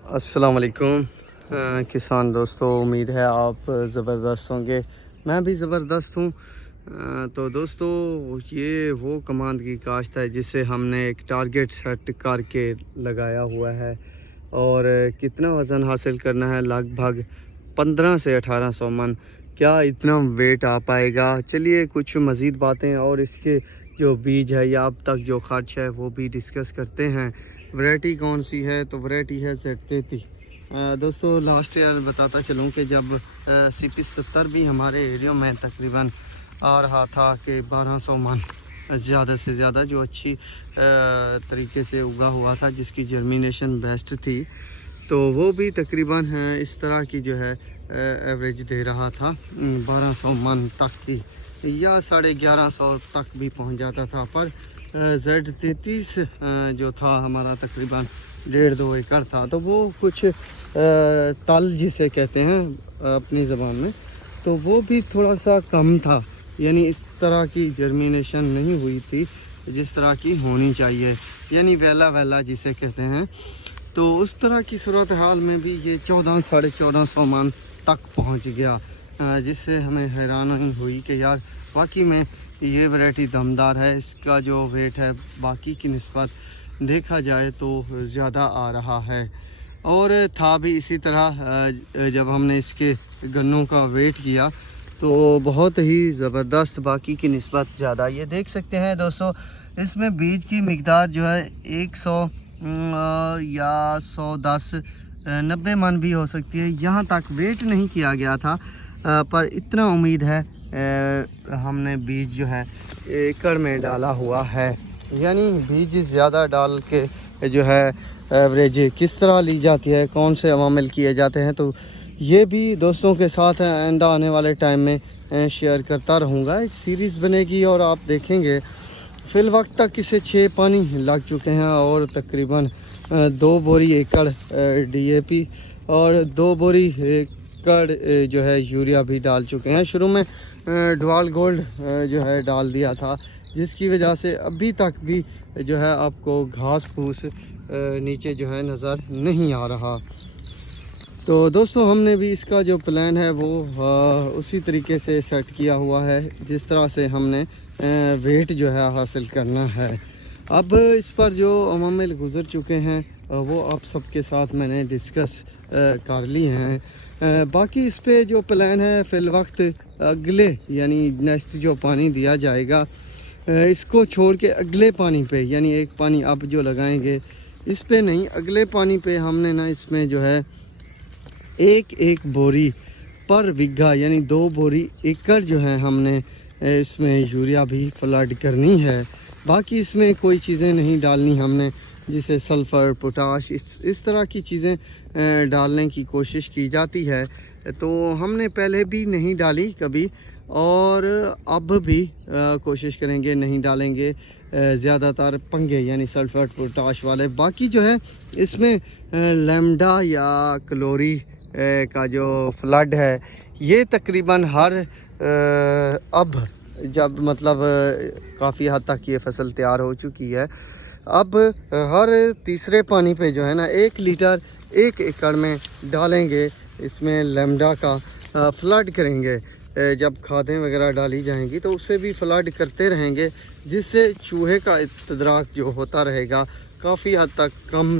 अस्सलाम वालेकुम किसान दोस्तों, उम्मीद है आप ज़बरदस्त होंगे। मैं भी ज़बरदस्त हूँ। तो दोस्तों, ये वो कमांड की काश्त है जिसे हमने एक टारगेट सेट करके लगाया हुआ है। और कितना वज़न हासिल करना है, लगभग 15 से 1800 मन। क्या इतना वेट आ पाएगा? चलिए कुछ मज़ीद बातें और इसके जो बीज है या अब तक जो खर्च है वो भी डिस्कस करते हैं। वैरायटी कौन सी है? तो वैरायटी है Z33। दोस्तों, लास्ट ईयर बताता चलूँ कि जब CP70 भी हमारे एरिया में तकरीबन आ रहा था कि 1200 मन ज़्यादा से ज़्यादा, जो अच्छी तरीके से उगा हुआ था, जिसकी जर्मिनेशन बेस्ट थी, तो वो भी तकरीबन इस तरह की जो है एवरेज दे रहा था 1200 मन तक की, या 1150 तक भी पहुंच जाता था। पर Z33 जो था हमारा तकरीबन 1.5-2 एकड़ था, तो वो कुछ तल जिसे कहते हैं अपनी ज़बान में, तो वो भी थोड़ा सा कम था। यानी इस तरह की जर्मिनेशन नहीं हुई थी जिस तरह की होनी चाहिए, यानी वेला जिसे कहते हैं। तो उस तरह की सूरत हाल में भी ये 1400-1450 मन तक पहुंच गया, जिससे हमें हैरानी हुई कि यार वाकई में ये वैरायटी दमदार है। इसका जो वेट है बाकी की निस्बत देखा जाए तो ज़्यादा आ रहा है। और था भी इसी तरह जब हमने इसके गन्नों का वेट किया तो बहुत ही ज़बरदस्त, बाकी की निस्बत ज़्यादा। ये देख सकते हैं दोस्तों, इसमें बीज की मिकदार जो है 100 या 110 90 मन भी हो सकती है। यहाँ तक वेट नहीं किया गया था, पर इतना उम्मीद है हमने बीज जो है एकड़ में डाला हुआ है। यानी बीज ज़्यादा डाल के जो है एवरेज किस तरह ली जाती है, कौन से अवामिल किए जाते हैं, तो ये भी दोस्तों के साथ आइंदा आने वाले टाइम में शेयर करता रहूँगा। एक सीरीज़ बनेगी और आप देखेंगे। फ़िल वक्त तक इसे 6 पानी लग चुके हैं और तकरीबन 2 बोरी एकड़ DAP और 2 बोरी एकड़ जो है यूरिया भी डाल चुके हैं। शुरू में डुआल गोल्ड जो है डाल दिया था, जिसकी वजह से अभी तक भी जो है आपको घास फूस नीचे जो है नज़र नहीं आ रहा। तो दोस्तों, हमने भी इसका जो प्लान है वो उसी तरीके से सेट किया हुआ है जिस तरह से हमने वेट जो है हासिल करना है। अब इस पर जो अवामिल गुज़र चुके हैं वो आप सबके साथ मैंने डिस्कस कर लिए हैं। बाकी इस पे जो प्लान है फ़िल वक्त अगले यानी नेक्स्ट जो पानी दिया जाएगा, इसको छोड़ के अगले पानी पे, यानी एक पानी अब जो लगाएंगे इस पे नहीं, अगले पानी पे हमने ना इसमें जो है एक बोरी पर बीघा यानी 2 बोरी एकड़ जो है हमने इसमें यूरिया भी फ्लड करनी है। बाकी इसमें कोई चीज़ें नहीं डालनी हमने, जिसे सल्फ़र पोटाश इस तरह की चीज़ें डालने की कोशिश की जाती है। तो हमने पहले भी नहीं डाली कभी और अब भी कोशिश करेंगे नहीं डालेंगे ज़्यादातर पंगे यानी सल्फ़र पोटाश वाले। बाकी जो है इसमें लैम्डा या क्लोरी का जो फ्लड है, ये तकरीबन हर अब जब मतलब काफ़ी हद तक ये फसल तैयार हो चुकी है, अब हर तीसरे पानी पे जो है ना 1 लीटर 1 एकड़ में डालेंगे। इसमें लैम्डा का फ्लड करेंगे। जब खादें वगैरह डाली जाएंगी तो उससे भी फ्लड करते रहेंगे, जिससे चूहे का इस्तदराक जो होता रहेगा काफ़ी हद तक कम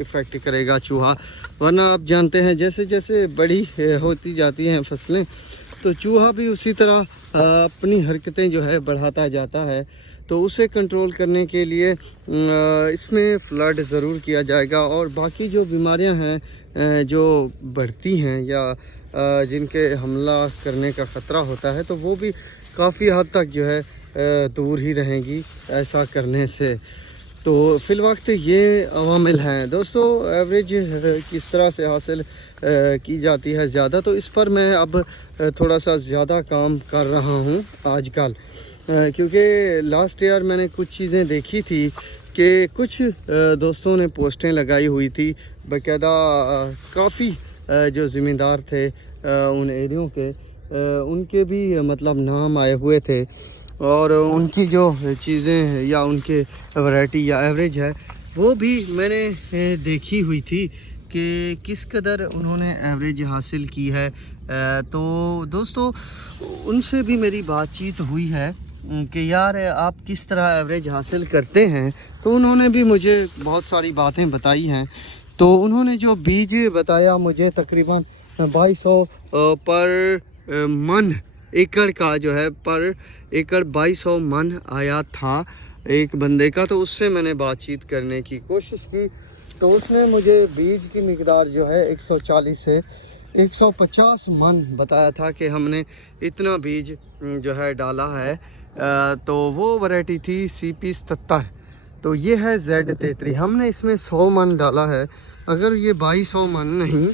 इफ़ेक्ट करेगा चूहा। वरना आप जानते हैं जैसे जैसे बड़ी होती जाती हैं फसलें, तो चूहा भी उसी तरह अपनी हरकतें जो है बढ़ाता जाता है। तो उसे कंट्रोल करने के लिए इसमें फ्लड ज़रूर किया जाएगा। और बाकी जो बीमारियां हैं जो बढ़ती हैं या जिनके हमला करने का ख़तरा होता है, तो वो भी काफ़ी हद तक जो है दूर ही रहेंगी ऐसा करने से। तो फ़िल वक्त ये अवामिल हैं दोस्तों। एवरेज किस तरह से हासिल की जाती है ज़्यादा, तो इस पर मैं अब थोड़ा सा ज़्यादा काम कर रहा हूँ आजकल, क्योंकि लास्ट ईयर मैंने कुछ चीज़ें देखी थी कि कुछ दोस्तों ने पोस्टें लगाई हुई थी बाकायदा। काफ़ी जो ज़मींदार थे उन एरियों के, उनके भी मतलब नाम आए हुए थे और उनकी जो चीज़ें या उनके वैरायटी या एवरेज है वो भी मैंने देखी हुई थी कि किस कदर उन्होंने एवरेज हासिल की है। तो दोस्तों उनसे भी मेरी बातचीत हुई है कि यार आप किस तरह एवरेज हासिल करते हैं। तो उन्होंने भी मुझे बहुत सारी बातें बताई हैं। तो उन्होंने जो बीज बताया मुझे तकरीबन 2200 पर मन एकड़ का जो है पर एकड़ 2200 मन आया था एक बंदे का। तो उससे मैंने बातचीत करने की कोशिश की तो उसने मुझे बीज की मिकदार जो है 140 से 150 मन बताया था कि हमने इतना बीज जो है डाला है। तो वो वैरायटी थी CP 77। तो ये है Z33। हमने इसमें 100 मन डाला है। अगर ये 2200 मन नहीं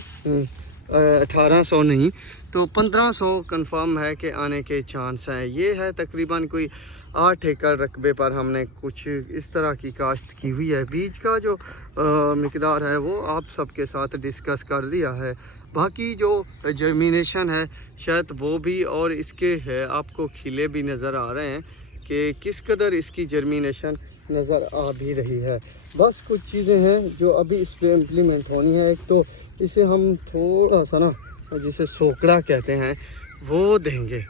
1800 नहीं तो 1500 कंफर्म है कि आने के चांस हैं। ये है तकरीबन कोई 8 एकड़ रकबे पर हमने कुछ इस तरह की काश्त की हुई है। बीज का जो मिकदार है वो आप सबके साथ डिस्कस कर दिया है। बाकी जो जर्मिनेशन है शायद वो भी, और इसके है आपको खिले भी नज़र आ रहे हैं कि किस कदर इसकी जर्मिनेशन नज़र आ भी रही है। बस कुछ चीज़ें हैं जो अभी इस पर इम्प्लीमेंट होनी है। एक तो इसे हम थोड़ा सा ना जिसे सोकड़ा कहते हैं वो देंगे,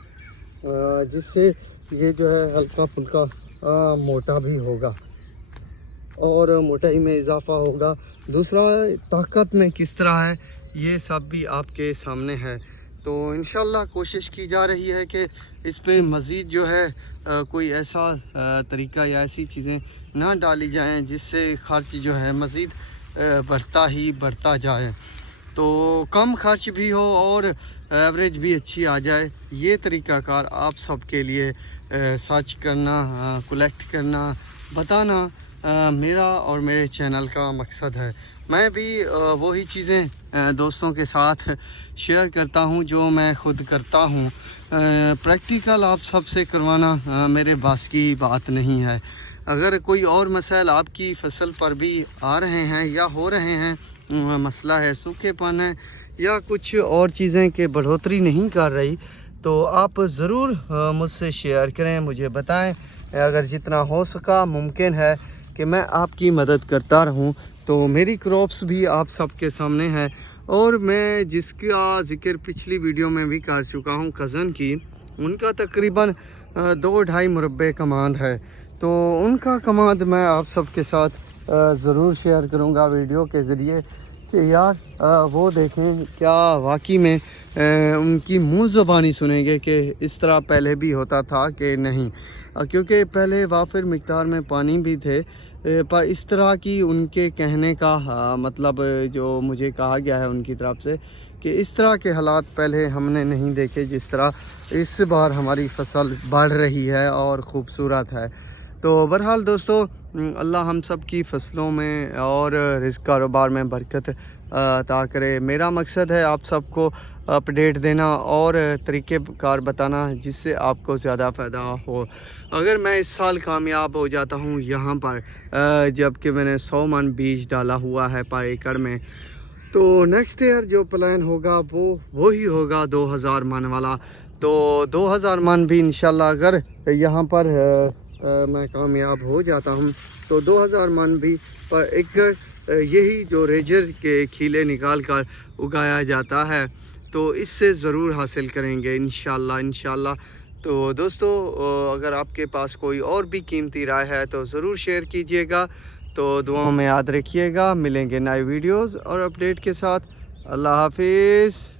जिससे ये जो है हल्का फुल्का मोटा भी होगा और मोटाई में इजाफा होगा। दूसरा ताकत में किस तरह है ये सब भी आपके सामने है। तो इंशाल्लाह कोशिश की जा रही है कि इस पे मज़ीद जो है कोई ऐसा तरीका या ऐसी चीज़ें ना डाली जाएं जिससे खर्च जो है मज़ीद बढ़ता ही बढ़ता जाए। तो कम खर्च भी हो और एवरेज भी अच्छी आ जाए। ये तरीक़ाकार आप सब के लिए सर्च करना, कलेक्ट करना, बताना मेरा और मेरे चैनल का मकसद है। मैं भी वही चीज़ें दोस्तों के साथ शेयर करता हूँ जो मैं ख़ुद करता हूँ। प्रैक्टिकल आप सबसे करवाना मेरे बस की बात नहीं है। अगर कोई और मसाइल आपकी फसल पर भी आ रहे हैं या हो रहे हैं, मसला है सूखेपन है या कुछ और चीज़ें के बढ़ोतरी नहीं कर रही, तो आप ज़रूर मुझसे शेयर करें, मुझे बताएं। अगर जितना हो सका मुमकिन है कि मैं आपकी मदद करता रहूं। तो मेरी क्रॉप्स भी आप सबके सामने है और मैं जिसका ज़िक्र पिछली वीडियो में भी कर चुका हूं कज़न की, उनका तकरीबन 2-2.5 मुरब्बे कमांद है। तो उनका कमांद मैं आप सबके साथ ज़रूर शेयर करूंगा वीडियो के ज़रिए कि यार वो देखें क्या वाकई में उनकी मुँह ज़बानी सुनेंगे कि इस तरह पहले भी होता था कि नहीं। क्योंकि पहले वाफिर मिक़दार में पानी भी थे, पर इस तरह की उनके कहने का मतलब जो मुझे कहा गया है उनकी तरफ से कि इस तरह के हालात पहले हमने नहीं देखे जिस तरह इस बार हमारी फसल बढ़ रही है और ख़ूबसूरत है। तो बहरहाल दोस्तों अल्लाह हम सब की फसलों में और रिज़्क़ कारोबार में बरकत अता करे। मेरा मकसद है आप सबको अपडेट देना और तरीक़े कार बताना जिससे आपको ज़्यादा फ़ायदा हो। अगर मैं इस साल कामयाब हो जाता हूँ यहाँ पर जबकि मैंने 100 मन बीज डाला हुआ है पर एकड़ में, तो नेक्स्ट ईयर जो प्लान होगा वो ही होगा 2000 मन वाला। तो 2000 मन भी इंशाल्लाह अगर यहाँ पर मैं कामयाब हो जाता हूँ तो 2000 मन भी पर एकड़ यही जो रेजर के खीले निकाल कर उगाया जाता है तो इससे ज़रूर हासिल करेंगे इंशाल्लाह। तो दोस्तों अगर आपके पास कोई और भी कीमती राय है तो ज़रूर शेयर कीजिएगा। तो दुआओं में याद रखिएगा। मिलेंगे नए वीडियोस और अपडेट के साथ। अल्लाह हाफिज़।